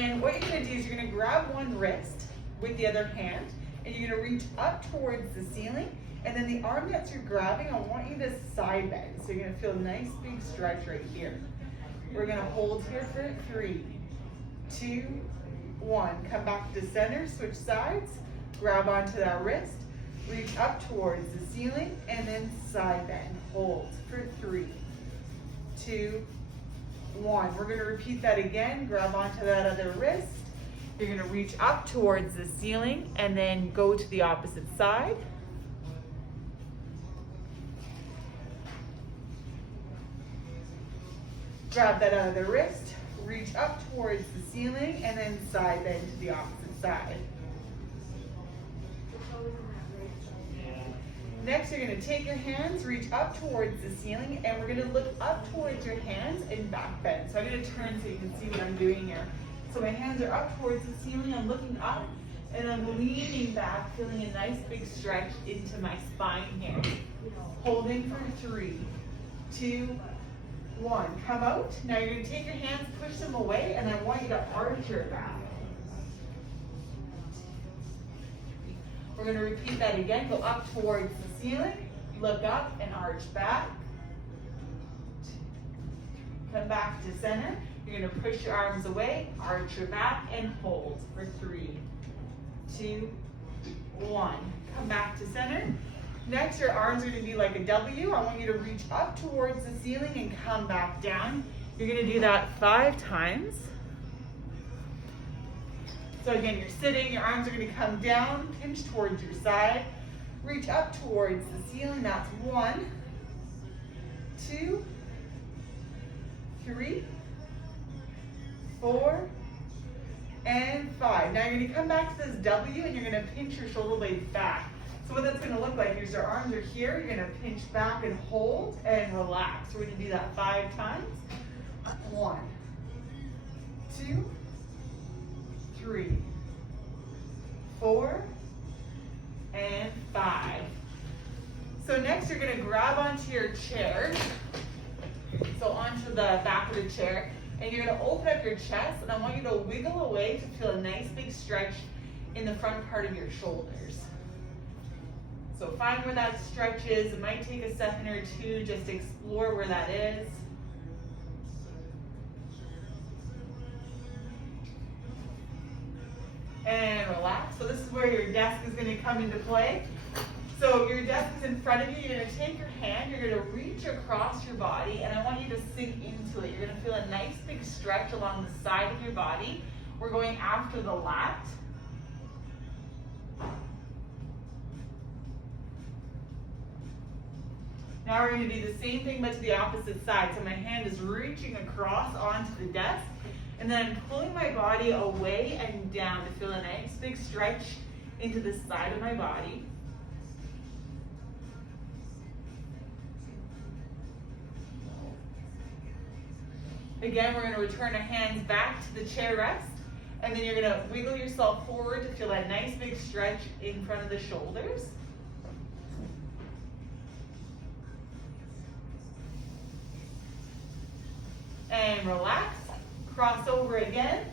And what you're gonna do is you're gonna grab one wrist with the other hand, and you're gonna reach up towards the ceiling, and then the arm that you're grabbing, I want you to side bend. So you're gonna feel a nice big stretch right here. We're gonna hold here for 3, 2, 1. Come back to center, switch sides, grab onto that wrist, reach up towards the ceiling, and then side bend. Hold for 3, 2, 1. We're gonna repeat that again. Grab onto that other wrist. You're gonna reach up towards the ceiling and then go to the opposite side. Grab that other wrist, reach up towards the ceiling, and then side bend to the opposite side. Next, you're gonna take your hands, reach up towards the ceiling, and we're gonna look up towards your hands and back bend. So I'm gonna turn so you can see what I'm doing here. So my hands are up towards the ceiling, I'm looking up, and I'm leaning back, feeling a nice big stretch into my spine here. Holding for 3, 2, 1. Come out. Now you're gonna take your hands, push them away, and I want you to arch your back. We're gonna repeat that again. Go up towards the ceiling, look up and arch back. Come back to center. You're gonna push your arms away, arch your back, and hold for 3, 2, 1. Come back to center. Next, your arms are gonna be like a W. I want you to reach up towards the ceiling and come back down. You're gonna do that 5 times. So again, you're sitting, your arms are gonna come down, pinch towards your side, reach up towards the ceiling. That's 1, 2, 3, 4, and 5. Now you're gonna come back to this W and you're gonna pinch your shoulder blades back. So what that's gonna look like is your arms are here, you're gonna pinch back and hold and relax. We're gonna do that 5 times. 1, 2, 3, 4, and 5. So next you're gonna grab onto your chair, so onto the back of the chair, and you're gonna open up your chest, and I want you to wiggle away to feel a nice big stretch in the front part of your shoulders. So find where that stretch is. It might take a second or 2 just to explore where that is. And relax. So this is where your desk is going to come into play. So your desk is in front of you. You're going to take your hand, you're going to reach across your body, and I want you to sink into it. You're going to feel a nice big stretch along the side of your body. We're going after the lat. Now we're going to do the same thing but to the opposite side. So my hand is reaching across onto the desk, and then I'm pulling my body away and down to feel a nice big stretch into the side of my body. Again, we're going to return our hands back to the chair rest, and then you're going to wiggle yourself forward to feel that nice big stretch in front of the shoulders. And relax, cross over again,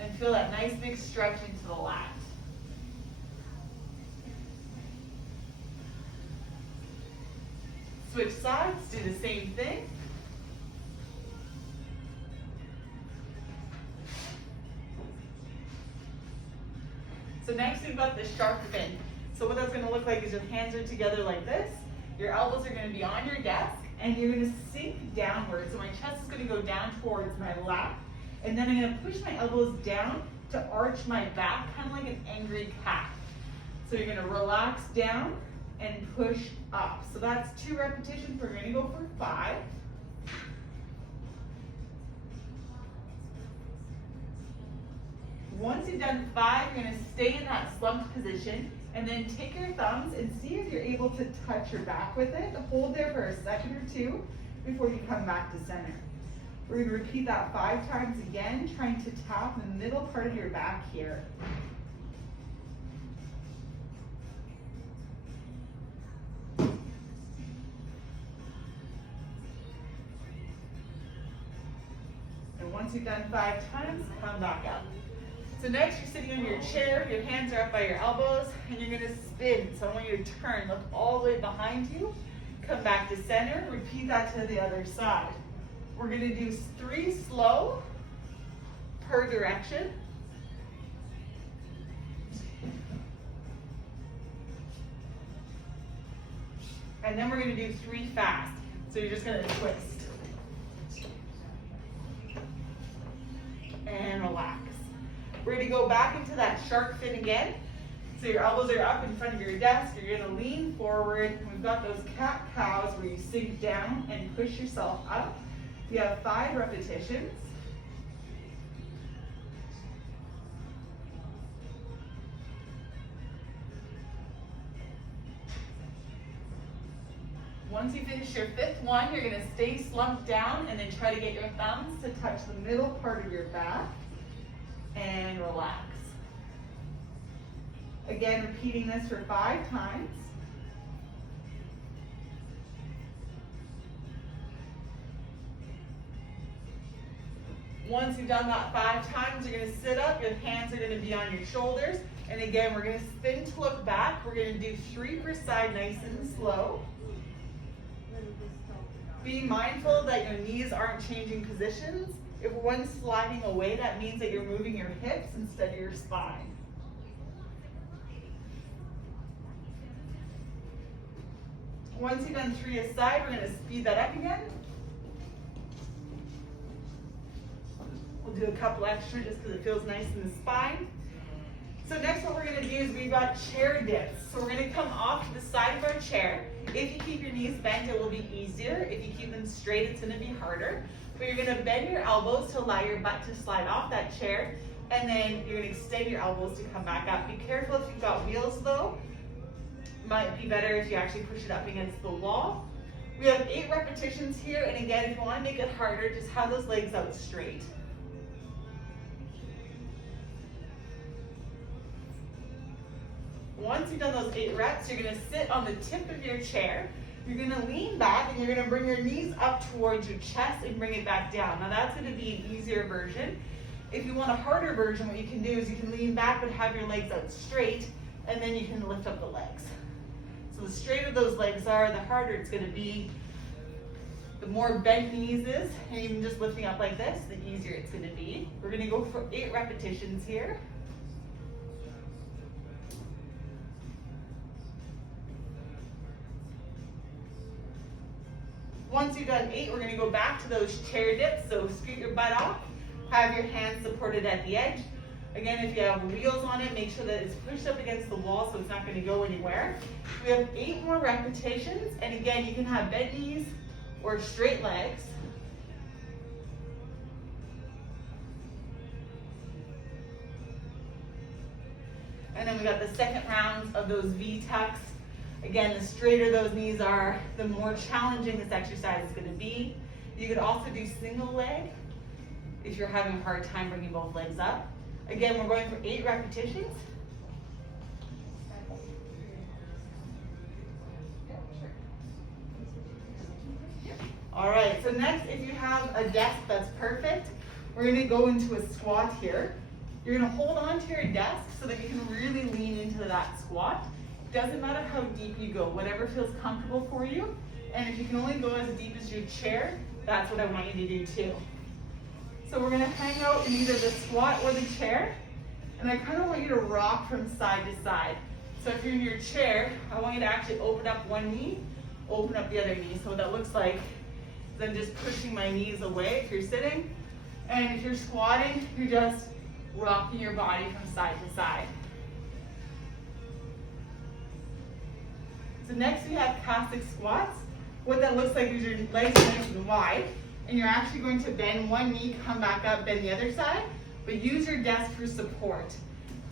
and feel that nice big stretch into the lat. Switch sides, do the same thing. So next we've got the shark fin. So what that's going to look like is your hands are together like this, your elbows are going to be on your desk, and you're going to sink downward. So my chest is going to go down towards my lap, and then I'm going to push my elbows down to arch my back, kind of like an angry cat. So you're going to relax down and push up. So that's 2 repetitions. We're going to go for 5. Once you've done 5, you're going to stay in that slumped position, and then take your thumbs and see if you're able to touch your back with it. Hold there for a second or 2 before you come back to center. We're going to repeat that 5 times again, trying to tap the middle part of your back here. And Once you've done 5 times, come back up. So next you're sitting on your chair, your hands are up by your elbows, and you're gonna spin. So I want you to turn, look all the way behind you, come back to center, repeat that to the other side. We're gonna do 3 slow per direction. And then we're gonna do 3 fast. So you're just gonna twist. And relax. We're gonna go back into that shark fin again. So your elbows are up in front of your desk. You're gonna lean forward. We've got those cat-cows where you sink down and push yourself up. You have 5 repetitions. Once you finish your 5th one, you're gonna stay slumped down and then try to get your thumbs to touch the middle part of your back and relax. Again, repeating this for 5 times. Once you've done that 5 times, you're gonna sit up, your hands are gonna be on your shoulders, and again, we're gonna spin to look back. We're gonna do 3 per side, nice and slow. Be mindful that your knees aren't changing positions. If one's sliding away, that means that you're moving your hips instead of your spine. Once you've done 3 aside, we're gonna speed that up again. We'll do a couple extra just because it feels nice in the spine. So next what we're gonna do is we've got chair dips. So we're gonna come off to the side of our chair. If you keep your knees bent, it will be easier. If you keep them straight, it's gonna be harder. But you're gonna bend your elbows to allow your butt to slide off that chair, and then you're gonna extend your elbows to come back up. Be careful if you've got wheels though. Might be better if you actually push it up against the wall. We have 8 repetitions here, and again, if you wanna make it harder, just have those legs out straight. Once you've done those 8 reps, you're gonna sit on the tip of your chair. You're gonna lean back and you're gonna bring your knees up towards your chest and bring it back down. Now that's gonna be an easier version. If you want a harder version, what you can do is you can lean back but have your legs out straight, and then you can lift up the legs. So the straighter those legs are, the harder it's gonna be. The more bent knees is, and even just lifting up like this, the easier it's gonna be. We're gonna go for 8 repetitions here. Once you've done 8, we're gonna go back to those chair dips. So scoot your butt off, have your hands supported at the edge. Again, if you have wheels on it, make sure that it's pushed up against the wall so it's not gonna go anywhere. We have 8 more repetitions, and again, you can have bent knees or straight legs. And then we got the second round of those V-tucks. Again, the straighter those knees are, the more challenging this exercise is going to be. You could also do single leg if you're having a hard time bringing both legs up. Again, we're going for 8 repetitions. All right, so next, if you have a desk that's perfect, we're going to go into a squat here. You're going to hold on to your desk so that you can really lean into that squat. Doesn't matter how deep you go, whatever feels comfortable for you. And if you can only go as deep as your chair, that's what I want you to do too. So we're gonna hang out in either the squat or the chair. And I kind of want you to rock from side to side. So if you're in your chair, I want you to actually open up one knee, open up the other knee. So what that looks like is I'm just pushing my knees away if you're sitting. And if you're squatting, you're just rocking your body from side to side. So next we have classic squats. What that looks like is your legs are nice and wide, and you're actually going to bend one knee, come back up, bend the other side, but use your desk for support.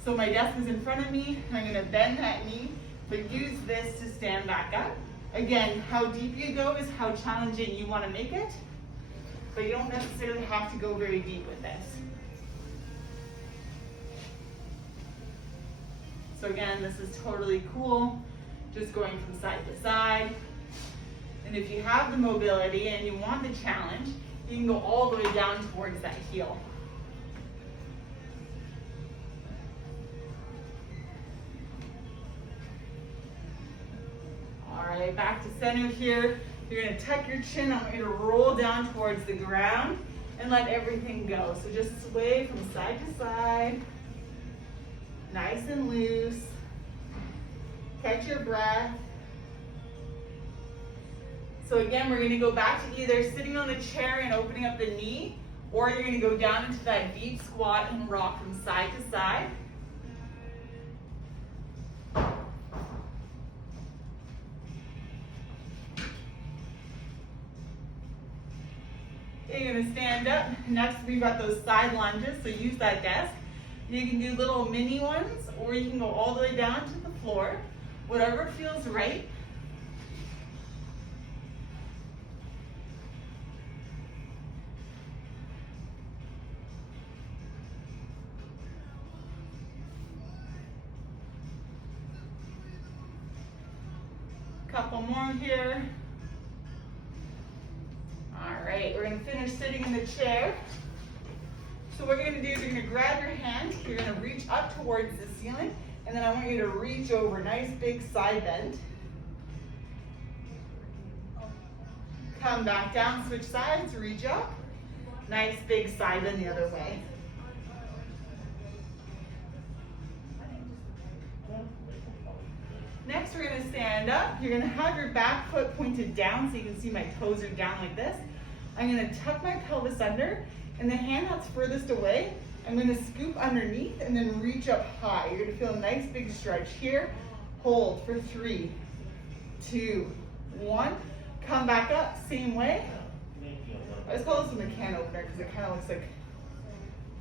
So my desk is in front of me, and I'm gonna bend that knee, but use this to stand back up. Again, how deep you go is how challenging you wanna make it, but you don't necessarily have to go very deep with this. So again, this is totally cool. Just going from side to side. And if you have the mobility and you want the challenge, You can go all the way down towards that heel. All right, back to center here. You're gonna tuck your chin. I want you to roll down towards the ground and let everything go. So just sway from side to side, nice and loose. Catch your breath. So again, we're gonna go back to either sitting on the chair and opening up the knee, or you're gonna go down into that deep squat and rock from side to side. Okay, you're gonna stand up. Next, we've got those side lunges, so use that desk. You can do little mini ones, or you can go all the way down to the floor, whatever feels right. Couple more here. All right, we're gonna finish sitting in the chair. So what you're gonna do is you're gonna grab your hand, you're gonna reach up towards the ceiling, and then I want you to reach over, nice big side bend. Come back down, switch sides, reach up. Nice big side bend the other way. Next, we're gonna stand up. You're gonna have your back foot pointed down so you can see my toes are down like this. I'm gonna tuck my pelvis under, and the hand that's furthest away, I'm gonna scoop underneath and then reach up high. You're gonna feel a nice big stretch here. Hold for 3, 2, 1. Come back up, same way. I just call this one the can opener because it kind of looks like,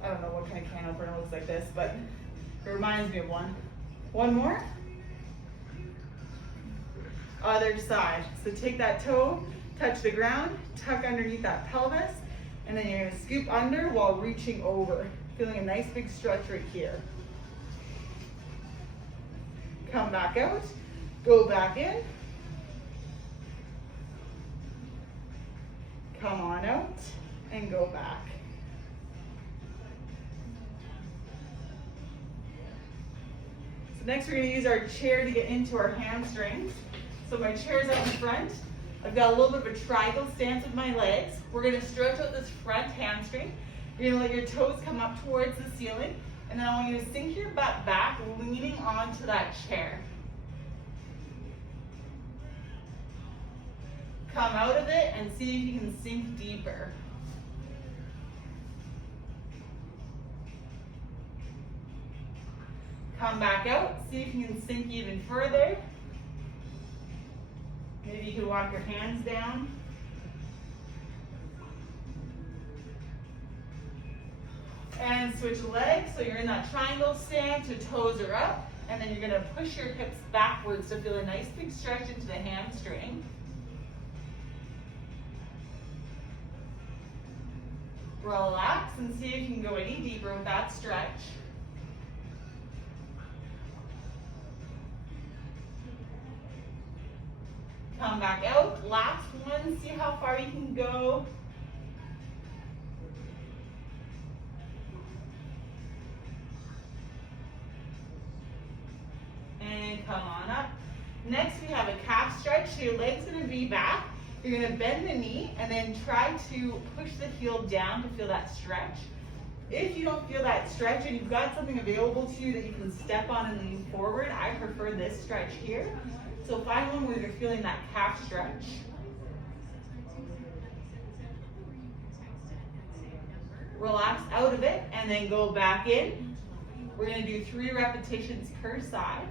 I don't know what kind of can opener looks like this, but it reminds me of one. One more. Other side. So take that toe, touch the ground, tuck underneath that pelvis, and then you're gonna scoop under while reaching over. Feeling a nice big stretch right here. Come back out, go back in. Come on out and go back. So next we're gonna use our chair to get into our hamstrings. So my chair's out in front. I've got a little bit of a triangle stance with my legs. We're gonna stretch out this front hamstring. You're gonna let your toes come up towards the ceiling, and then I want you to sink your butt back, leaning onto that chair. Come out of it and see if you can sink deeper. Come back out, see if you can sink even further. Maybe you can walk your hands down. And switch legs, so you're in that triangle stance, your toes are up, and then you're gonna push your hips backwards to feel a nice big stretch into the hamstring. Relax and see if you can go any deeper with that stretch. Come back out, last one, see how far you can go. And come on up. Next we have a calf stretch, so your leg's gonna be back. You're gonna bend the knee and then try to push the heel down to feel that stretch. If you don't feel that stretch and you've got something available to you that you can step on and lean forward, I prefer this stretch here. So find one where you're feeling that calf stretch. Relax out of it and then go back in. We're gonna do 3 repetitions per side.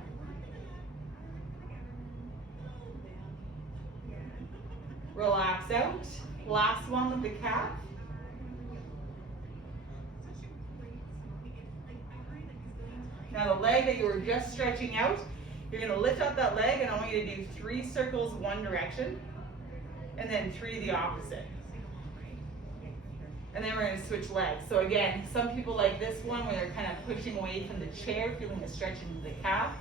Relax out. Last one with the calf. Now the leg that you were just stretching out, you're gonna lift up that leg and I want you to do 3 circles one direction and then 3 the opposite. And then we're gonna switch legs. So again, some people like this one where they're kind of pushing away from the chair, feeling a stretch into the calf.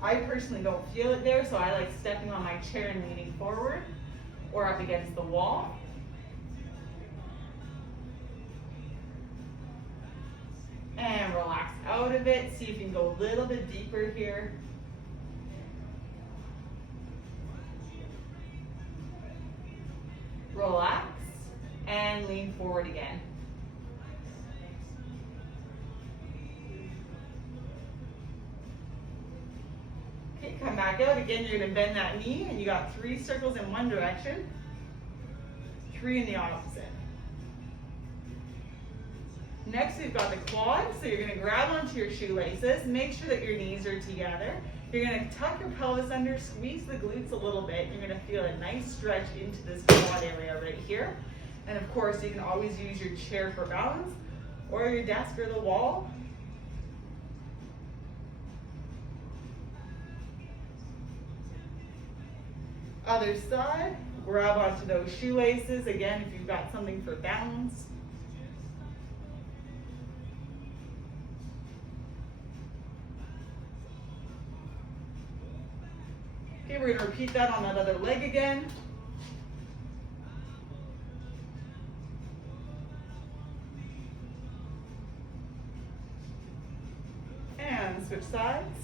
I personally don't feel it there, so I like stepping on my chair and leaning forward or up against the wall. out of it. See if you can go a little bit deeper here. Relax and lean forward again. Okay, come back out. Again, you're gonna bend that knee and you got 3 circles in one direction, 3 in the opposite. Next, we've got the quads. So you're gonna grab onto your shoelaces, make sure that your knees are together. You're gonna tuck your pelvis under, squeeze the glutes a little bit. You're gonna feel a nice stretch into this quad area right here. And of course, you can always use your chair for balance or your desk or the wall. Other side, grab onto those shoelaces. Again, if you've got something for balance. Okay, we're gonna repeat that on that other leg again. And switch sides.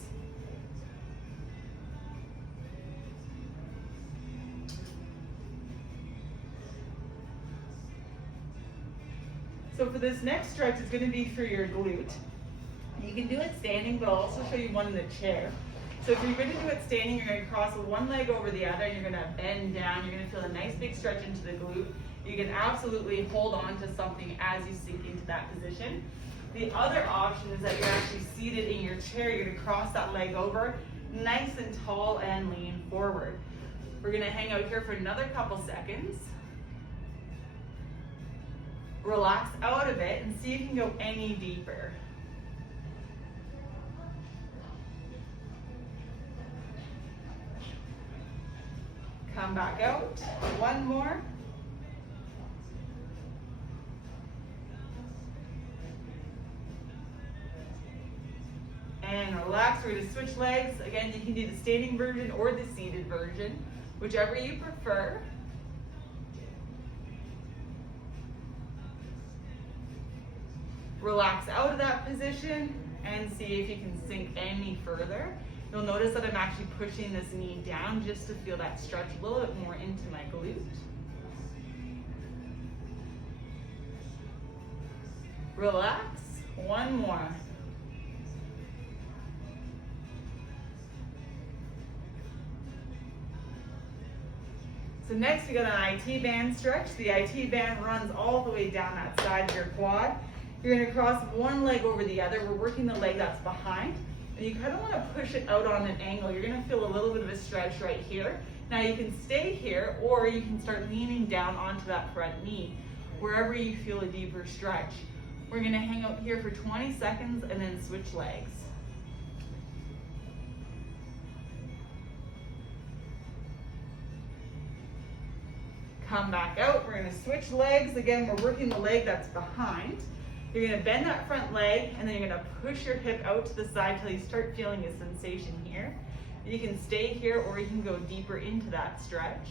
So for this next stretch, it's gonna be for your glute. You can do it standing, but I'll also show you one in the chair. So if you're gonna do it standing, you're gonna cross one leg over the other, and you're gonna bend down. You're gonna feel a nice big stretch into the glute. You can absolutely hold on to something as you sink into that position. The other option is that you're actually seated in your chair. You're gonna cross that leg over, nice and tall, and lean forward. We're gonna hang out here for another couple seconds. Relax out of it and see if you can go any deeper. Come back out, one more. And relax, we're gonna switch legs. Again, you can do the standing version or the seated version, whichever you prefer. Relax out of that position and see if you can sink any further. You'll notice that I'm actually pushing this knee down just to feel that stretch a little bit more into my glute. Relax, one more. So next we got an IT band stretch. The IT band runs all the way down that side of your quad. You're gonna cross one leg over the other. We're working the leg that's behind. And you kind of want to push it out on an angle. You're going to feel a little bit of a stretch right here. Now you can stay here, or you can start leaning down onto that front knee, wherever you feel a deeper stretch. We're going to hang out here for 20 seconds and then switch legs. Come back out. We're going to switch legs. Again, we're working the leg that's behind. You're gonna bend that front leg and then you're gonna push your hip out to the side till you start feeling a sensation here. You can stay here or you can go deeper into that stretch.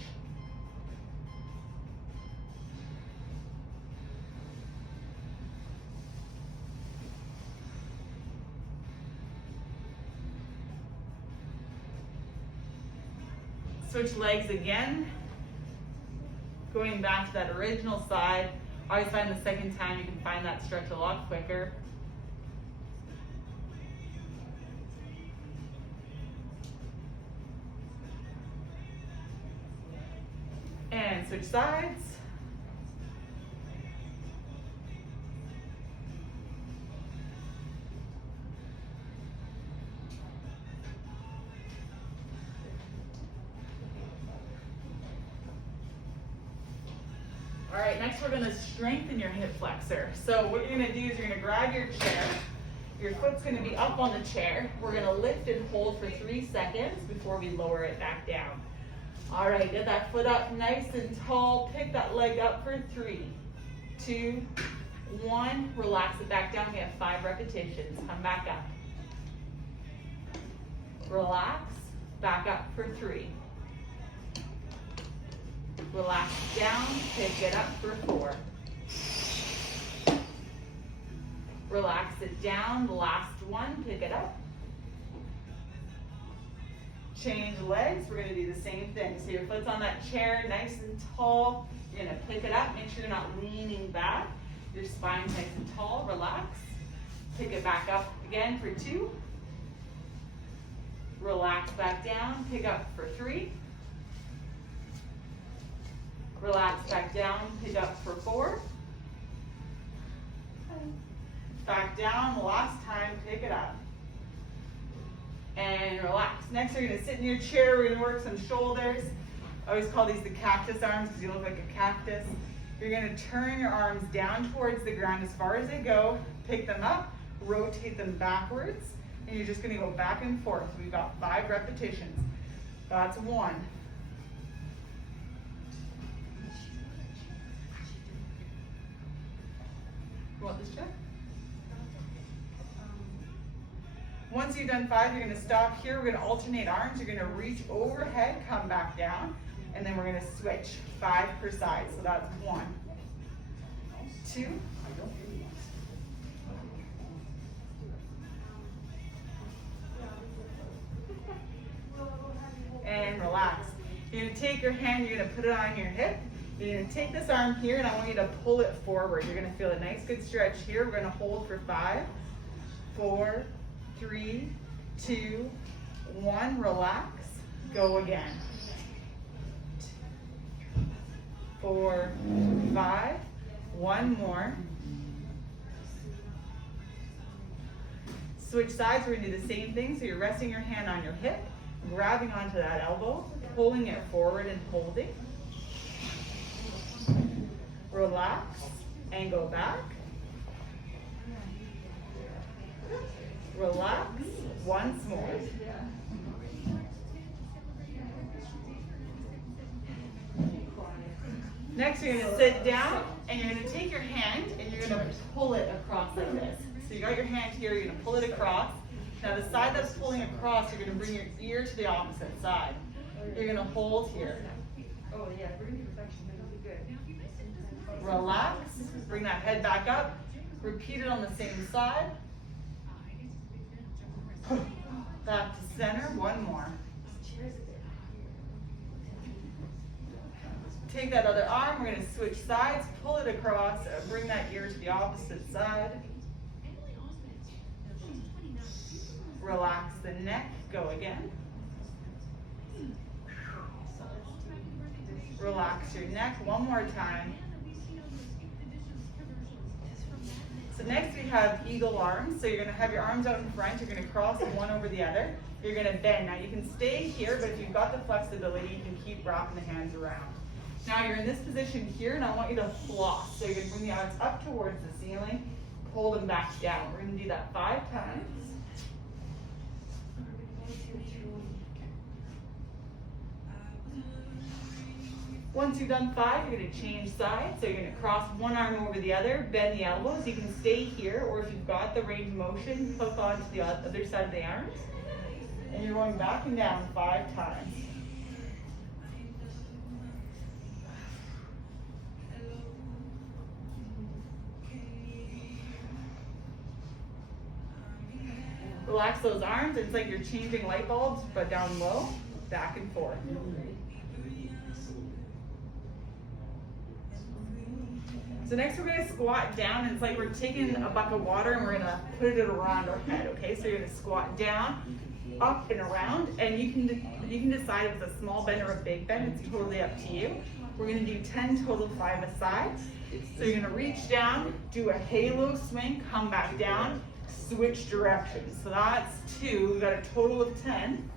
Switch legs again. Going back to that original side. I always find the second time you can find that stretch a lot quicker. And switch sides. All right, next we're gonna strengthen your hip flexor. So what you're gonna do is you're gonna grab your chair. Your foot's gonna be up on the chair. We're gonna lift and hold for 3 seconds before we lower it back down. All right, get that foot up nice and tall. Pick that leg up for 3, 2, 1. Relax it back down. We have 5 repetitions. Come back up. Relax, back up for 3. Relax down, pick it up for 4. Relax it down. Last one, pick it up. Change legs, we're gonna do the same thing. So your foot's on that chair, nice and tall. You're gonna pick it up, make sure you're not leaning back. Your spine's nice and tall, relax. Pick it back up again for 2. Relax back down, pick up for 3. Relax back down, pick up for 4. Back down, last time, pick it up. And relax. Next, you're gonna sit in your chair, we're gonna work some shoulders. I always call these the cactus arms because you look like a cactus. You're gonna turn your arms down towards the ground as far as they go, pick them up, rotate them backwards, and you're just gonna go back and forth. We've got 5 repetitions. That's 1. You want this check? Once you've done 5, you're gonna stop here. We're gonna alternate arms. You're gonna reach overhead, come back down, and then we're gonna switch 5 per side. So that's 1, 2, and relax. You're gonna take your hand, you're gonna put it on your hip. You're gonna take this arm here, and I want you to pull it forward. You're gonna feel a nice good stretch here. We're gonna hold for 5, 4, 3, 2, 1, relax, go again. 4, 5, 1 more. Switch sides, we're gonna do the same thing. So you're resting your hand on your hip, grabbing onto that elbow, pulling it forward and holding. Relax and go back. Relax once more. Next, you're going to sit down and you're going to take your hand and you're going to pull it across like this. So you got your hand here, you're going to pull it across. Now the side that's pulling across, you're going to bring your ear to the opposite side. You're going to hold here. Oh yeah, breathing perfection, that'll be good. Relax, bring that head back up. Repeat it on the same side. Back to center, 1 more. Take that other arm, we're going to switch sides, pull it across, bring that ear to the opposite side. Relax the neck, go again. Relax your neck, 1 more time. So next we have eagle arms. So you're going to have your arms out in front, you're going to cross one over the other. You're going to bend. Now you can stay here, but if you've got the flexibility, you can keep wrapping the hands around. Now you're in this position here, and I want you to floss. So you're going to bring the arms up towards the ceiling, pull them back down. We're going to do that 5 times. Once you've done 5, you're going to change sides. So you're going to cross one arm over the other, bend the elbows. You can stay here, or if you've got the range of motion, hook onto the other side of the arms. And you're going back and down 5 times. Relax those arms. It's like you're changing light bulbs, but down low, back and forth. So next we're going to squat down, and it's like we're taking a bucket of water and we're going to put it around our head, okay? So you're going to squat down, up and around, and you can decide if it's a small bend or a big bend. It's totally up to you. We're going to do 10 total, 5 a side. So you're going to reach down, do a halo swing, come back down, switch directions. So that's 2. We've got a total of 10.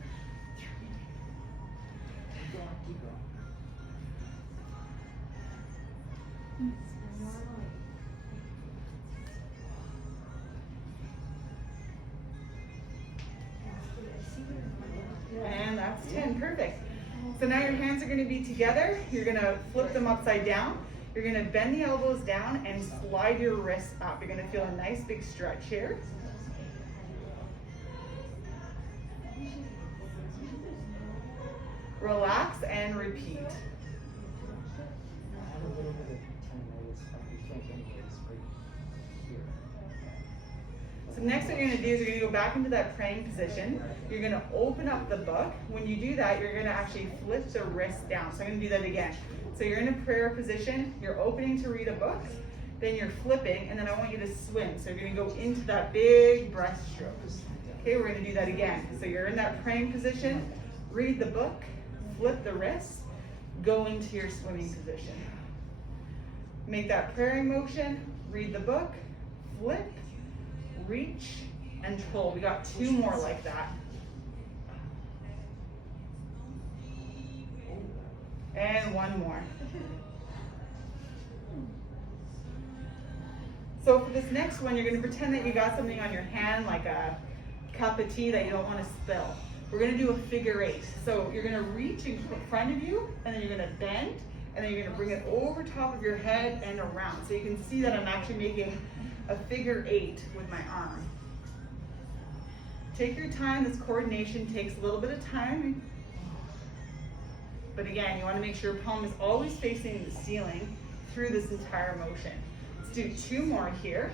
And that's 10, perfect. So now your hands are going to be together. You're going to flip them upside down. You're going to bend the elbows down and slide your wrists up. You're going to feel a nice big stretch here. Relax and repeat. So next what you're gonna do is you're gonna go back into that praying position. You're gonna open up the book. When you do that, you're gonna actually flip the wrist down. So I'm gonna do that again. So you're in a prayer position, you're opening to read a book, then you're flipping, and then I want you to swim. So you're gonna go into that big breaststroke. Okay, we're gonna do that again. So you're in that praying position, read the book, flip the wrist, go into your swimming position. Make that praying motion, read the book, flip, reach, and pull. We got 2 more like that. And 1 more. So for this next one, you're gonna pretend that you got something on your hand, like a cup of tea that you don't wanna spill. We're gonna do a figure 8. So you're gonna reach in front of you, and then you're gonna bend, and then you're gonna bring it over top of your head and around. So you can see that I'm actually making a figure 8 with my arm. Take your time. This coordination takes a little bit of time. But again, you wanna make sure your palm is always facing the ceiling through this entire motion. Let's do 2 more here.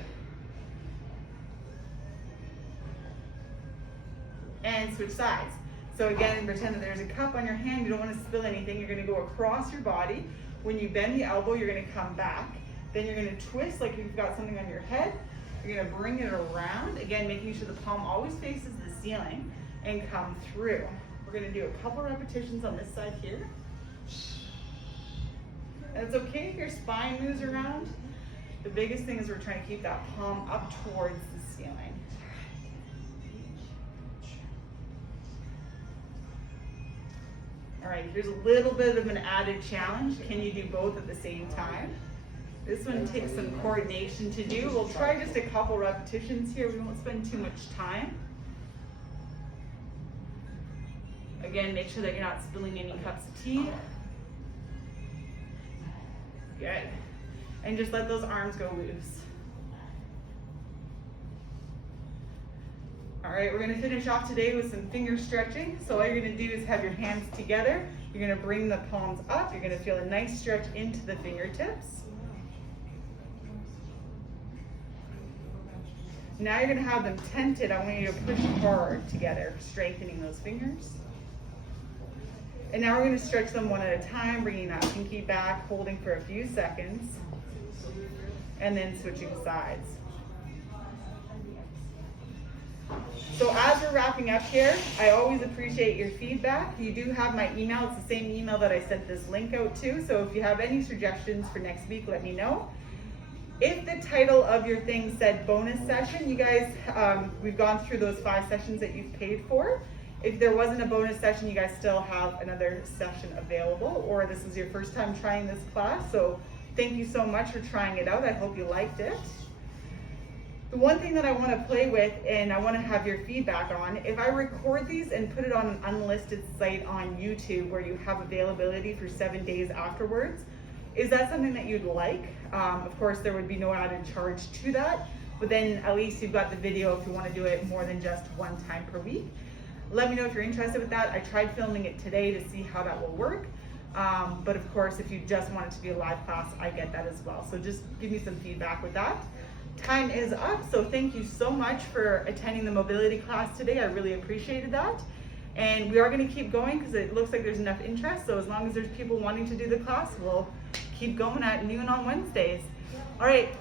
And switch sides. So again, pretend that there's a cup on your hand, you don't want to spill anything. You're going to go across your body. When you bend the elbow, you're going to come back. Then you're going to twist like you've got something on your head. You're going to bring it around, again, making sure the palm always faces the ceiling, and come through. We're going to do a couple repetitions on this side here. And it's okay if your spine moves around. The biggest thing is we're trying to keep that palm up towards the ceiling. All right, here's a little bit of an added challenge. Can you do both at the same time? This one takes some coordination to do. We'll try just a couple repetitions here. We won't spend too much time. Again, make sure that you're not spilling any cups of tea. Good. And just let those arms go loose. All right, we're gonna finish off today with some finger stretching. So all you're gonna do is have your hands together. You're gonna bring the palms up. You're gonna feel a nice stretch into the fingertips. Now you're gonna have them tented. I want you to push hard together, strengthening those fingers. And now we're gonna stretch them one at a time, bringing that pinky back, holding for a few seconds, and then switching sides. So as we're wrapping up here, I always appreciate your feedback. You do have my email. It's the same email that I sent this link out to. So if you have any suggestions for next week, let me know. If the title of your thing said bonus session, you guys, we've gone through those 5 sessions that you've paid for. If there wasn't a bonus session, you guys still have another session available, or this is your first time trying this class. So thank you so much for trying it out. I hope you liked it. The one thing that I want to play with, and I want to have your feedback on, if I record these and put it on an unlisted site on YouTube where you have availability for 7 days afterwards, is that something that you'd like? Of course, there would be no added charge to that, but then at least you've got the video if you want to do it more than just 1 time per week. Let me know if you're interested with that. I tried filming it today to see how that will work. But of course, if you just want it to be a live class, I get that as well. So just give me some feedback with that. Time is up, so thank you so much for attending the mobility class today. I really appreciated that. And we are going to keep going because it looks like there's enough interest. So as long as there's people wanting to do the class, we'll keep going at noon on Wednesdays. All right.